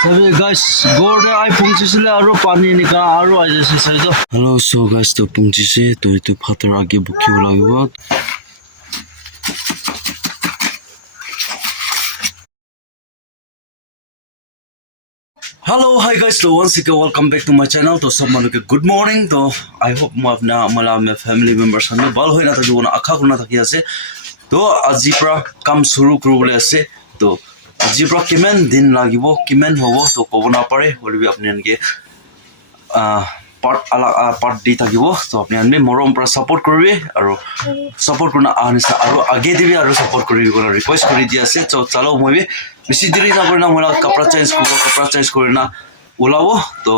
Sabi guys, gore ay pungsi sila aro pani ni ka aro ay sa side. Hello, so guys to pungsi se to itu phatar age bukhi lagibo. Hello, hi guys. So once again, welcome back to my channel. To someone okay, good morning. To I hope mo apna mala me family members hame bal hoina thaki bona akha kuna thaki ase. To aji pra kam shuru kurubole ase. To aji pra kimen din lagibo, kimen hobo to kobona pare holibi apni anke part di thakibo. To apni anme morom pra support koribe aro support kuna anisa aro age dibi aro support koribe kona request kori di ase. So chalo moi বেশি দেরি না করে না মোলা কাপড়া change করে না ওলাবো তো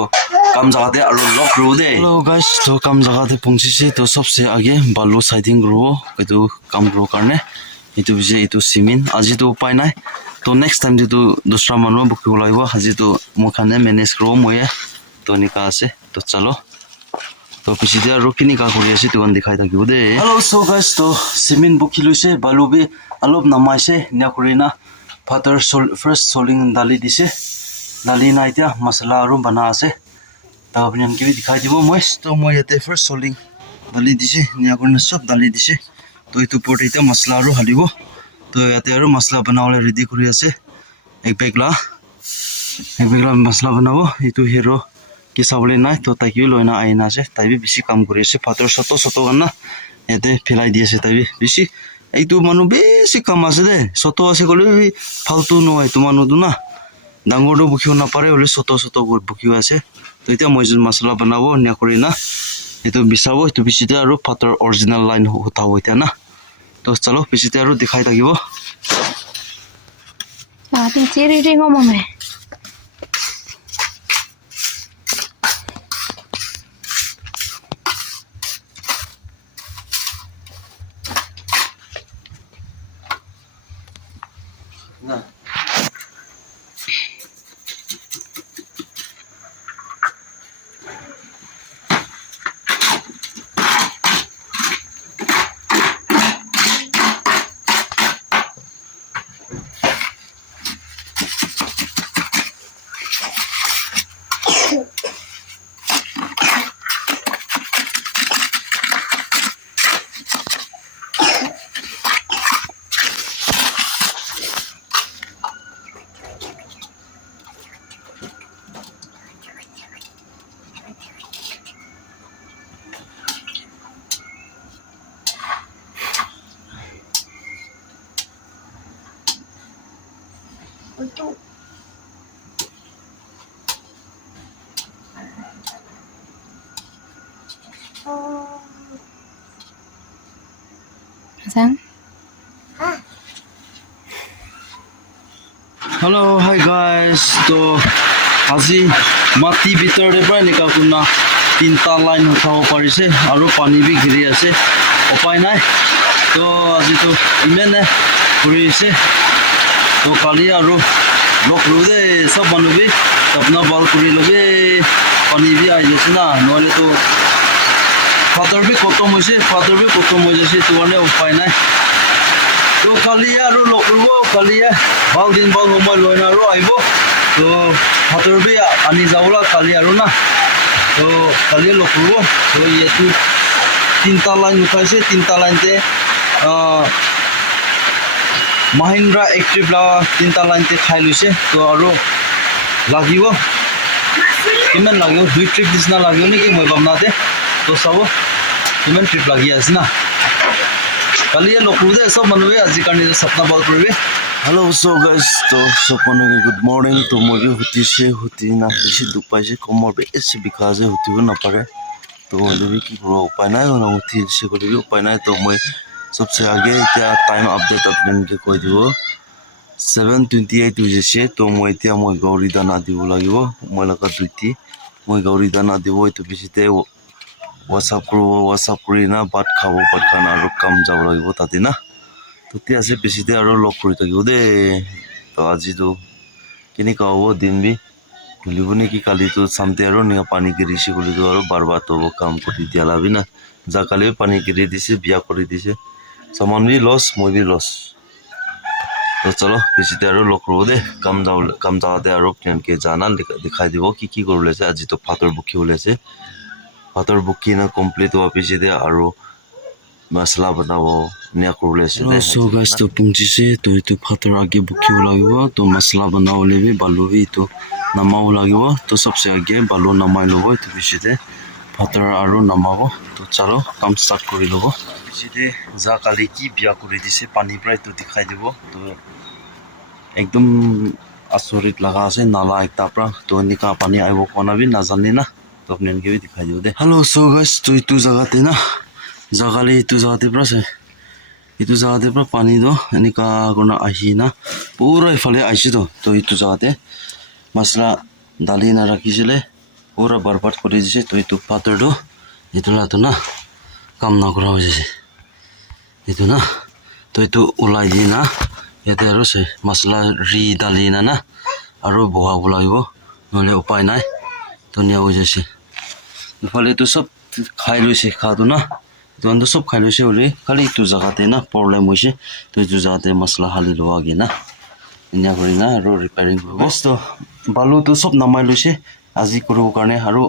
কাম জায়গাতে আর লক রু দে হ্যালো গাইস তো কাম জায়গাতে পৌঁছেছি তো সবচেয়ে আগে বালু সাইডিং করব এটো কাম করব কারণে এটো বিজে এটো সিমেন্ট আজি তো উপায় নাই তো নেক্সট টাইম যেটো দোসরা মানুহ বুকিব লাগিব আজি তো মুখানে মেনেজ করব মই তো নিকা আছে তো চলো তো পিছিতে আর কিনি কা কৰি আছে তো দেখাই থাকিব দে হ্যালো সো গাইস তো সিমেন্ট বুকি লৈছে বালু বি অলপ নামাইছে নিয়া কৰি না Father first soling dali dise dali na itia masala aru bana ase ta apni am ki dikhai dibo moi to moi ate first soling dali dise nia korna sob dali dise to itu pot ita masala aru halibo to ate aru masala banawale ready kori ase ek bag la masala banabo itu hero ki sabole nai to ta ki loina aina ase tai bi bisi kam kori ase Father soto ganna ate philai di ase tai bi bisi এইটো মানুহ বেছি কাম আছে দে সত আছে কলে ফালতু নহয় তো মানুহ না ডাঙৰটো বুকিও নাপাৰে হলে সত বুকিও আছে তো এতিয়া মই মছলা বনাব নিয়া কৰি না এইটো বিচাব এইটো পিছতে আৰু ফাতৰ অৰিজিনাল লাইন হতাব এতিয়া না তো চলো পিছতে আৰু দেখাই থাকিব চেৰি ring মমে Hello, hi guys. To আজি মাটি ভিতৰতে পৰা নিকা কুনা তিনটা লাইন উঠাব পাৰিছে আৰু পানী বি ঘিৰি আছে উপায় নাই তো আজি তো ইমানে কৰিছে তো কালি আৰু লক ৰু দে সব মানুহ বি আপনা বাল কৰি লবে পানী বি আই আছে না নহলে তো ফাদাৰ বি খতম হৈছে তো মানে উপায় নাই তো কালি আৰু লক ৰুব কালি ভাল দিন ভাল সময় লৈ না আৰু আহিব তো ফাদাৰ বি আনি যাবলা কালি আৰু না তো কালি লক ৰুব তো ইয়াতো তিনটা লাইন উঠাইছে তিনটা লাইনতে Mahindra Active la tinta line te khai luise to aro lagibo kiman lagibo dui trip disna lagibo ni ki moi bamna de to sabo kiman trip lagi asna kali ye lokru de sob manube aji karni de sapna bal koribe hello so guys to sob manube good morning to moi huti na bishi duk paise komor be ese bikaze huti na pare to lebi ki bro upai nai na huti se koribe upai nai to moi सबसे आगे क्या time update update के कोई दिवो 7:28 হৈছে তো মই এতিয়া মই গৌৰী দানা দিব লাগিব মই লগা দুটি মই গৌৰী দানা দিব এটো পিছতে WhatsApp কৰি না ভাত খাব ভাত খানা আৰু কাম যাব লাগিব তাতে না তুতি আছে পিছতে আৰু লক কৰি থাকিব দে তো আজি তো কিনি কাও দিন বি ভুলিবনি কি কালি তো সামতে আৰু নিয়া পানী গিৰিছে বুলি তো আৰু বাৰবাত হ'ব কাম কৰি দিয়া লাভি না যা কালি পানী গিৰি দিছে বিয়া কৰি দিছে Someone will lose, মই will lose. तो चलो बेसी देर और लोग रो दे कम जाते और प्लान के जाना दिखाई देवो की करले से आज तो फातर बुकी होले से फातर बुकी ना कंप्लीट हुआ बेसी दे और मसला बनाओ नया करले से सो गाइस तो पुंजी से तो फातर आगे बुकी लागिवो तो मसला बनाओ ले भी बालू भी तो नमाओ लागिवो तो सबसे आगे बालू नमाई लोबो तो बेसी दे फातर और नमाबो तो चलो काम स्टार्ट करि लोबो बेसी दे जा काली की बिया करि दिसे पानी प्राय तो दिखाई देबो तो एकदम आसरित लगा से नाला एक तापरा तो निका पानी आइबो कोना भी नाजाने ना तो अपने इनके भी दिखाई दो दे हेलो सो गाइस तो इतु जगह ते ना जगह ले इतु जगह ते प्रा से इतु जगह ते प्रा पानी दो निका कोना आही ना पूरा इफाले आइसे तो इतु जगह ते मसला दाली ना राखिसिले पूरा बर्बाद কৰি দিছে তো ইতু পাতৰটো ইতু লাটো না কাম না কৰা হৈছে ইতু না তো ইতু উলাই দি না ইয়াতে আৰু সে মছলা ৰি দালি না আৰু বহাব লাগিব নহলে উপায় নাই তো নিয়া হৈ যাইছে ইফালে তো সব খাই লৈছে খাটো না তো সব খাই লৈছে ওলি খালি ইতু জাগাতে না প্ৰবলেম হৈছে তো ইতু জাগাতে মছলা হালি লোৱা গে না নিয়া কৰি না আৰু ৰিপেয়াৰিং কৰিব তো বালু তো সব নামাই লৈছে আজি কৰিব কাৰণে আৰু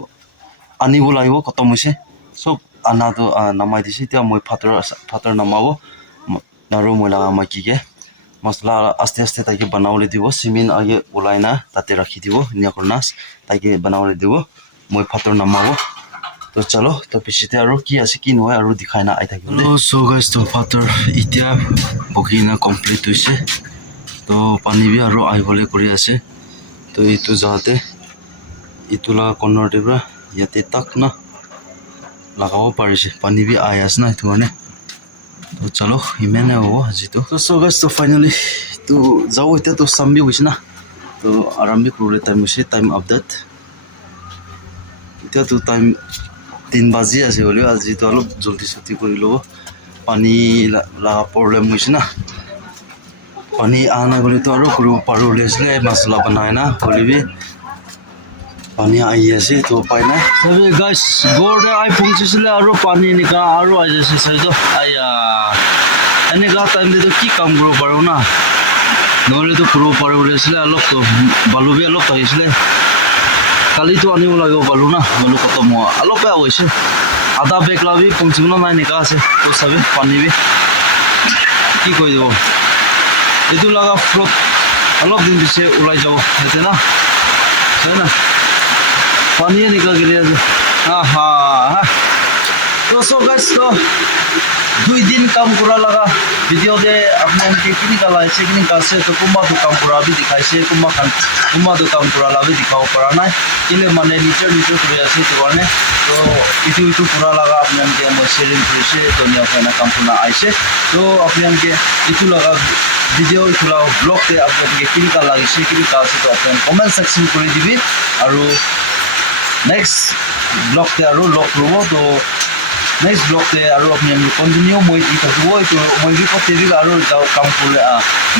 আনিব লাগিব খতম হৈছে সব আনাটো নামাই দিছে এতিয়া মই ফাতৰ নামাব আৰু মই লাগা মাকিকে मसला आस्ते आस्ते ताकि बनावले दिबो सिमेन्ट आगे उलाइना ताते राखि दिबो निया करना ताकि बनावले दिबो মই फातर नामाबो तो चलो तो पिछते आरो की आसे की नय आरो दिखाइना आइ थाकिबो तो सो गाइस तो फातर इতিয়া बकिना कंप्लीट होइसे तो पानी भी आरो आइबले करि आसे तो इतु जाते इतुला कन्नर देबरा याते तक ना लगाओ पारिसे पानी भी आइ आस ना इतु माने तो चलो इमेने हो আজি तो सो गाइस तो फाइनली तो जाओ इतना तो सामबी होइस ना तो आराम भी करे टाइम होइसे टाइम अपडेट इतना तो टाइम 3 বাজি আছে হলে আজি তো অলপ জলদি ছুটি কৰি লব পানী লাগা প্ৰবলেম হৈছে না পানী আনা গলে তো আৰু কৰিব পাৰো লেছলে মছলা বনাই না হলিবি পানী আই আছে তো পাই না সবে গাইস গোরে আই পৌঁছিছিলে আৰু পানী নিকা আৰু আই আছে সাইদো আয়া এনে গা টাইম দে তো কি কাম কৰিব পাৰো না নহলে তো কৰিব পাৰো লেছলে অলপ তো বালু বি অলপ আহিছিলে কালি তো আনিব লাগিব বালু না বালু খতম হোৱা অলপ হৈছে আধা বেগ লাবি পৌঁছিব না নাই নিকা আছে তো সবে পানী বি কি কৈ দিব এটো লাগা ফ্লোট অলপ দিন পিছে ওলাই যাব হেতে না হয় না पानी निकल गया आहा तो सो गाइस तो 2 दिन काम करा लगा वीडियो दे अपने के किनी का लाइसे किनी का से तो कुम्बा तो काम करा भी दिखाई से कुम्बा तो काम करा ला भी दिखाओ करा ना इले माने नीचे करे আছে तो माने तो इतु पूरा लगा अपने के हम शेयरिंग करिसे तो निया खाना काम करना आइसे तो अपने के इतु लगा वीडियो इतु लगा ब्लॉग पे अपने के किनी का लागिसे किनी का से तो अपने कमेंट सेक्शन কৰি দিবি আৰু नेक्स्ट ब्लॉग ते आरो लॉक रोबो तो नेक्स्ट ब्लॉग ते आरो अपने कंटिन्यू মই ই থাকিব তো মই বি কতে বি आरो যাও কাম করে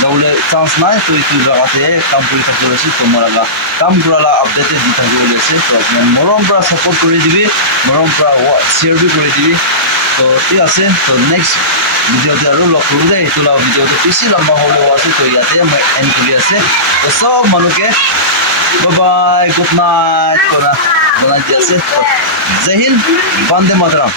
যাওলে চান্স নাই তো ইতু জায়গাতে কাম কৰি থাকিব আছে তোমাৰা কাম কৰালা আপডেট দি থাকিব আছে তো আপনি মৰম পৰা সাপোৰ্ট কৰি দিবি মৰম পৰা শেয়াৰ বি কৰি দিবি তো ঠিক আছে তো নেক্সট ভিডিও তে আरो লক কৰি দে ইতলা ভিডিও তে বেছি লম্বা হবে আছে তো ইয়াতে মই এন্ড কৰি আছে তো সব মানুকে बाय बाय गुड नाइट कोना बोला जैसे जय हिंद वंदे मातरम।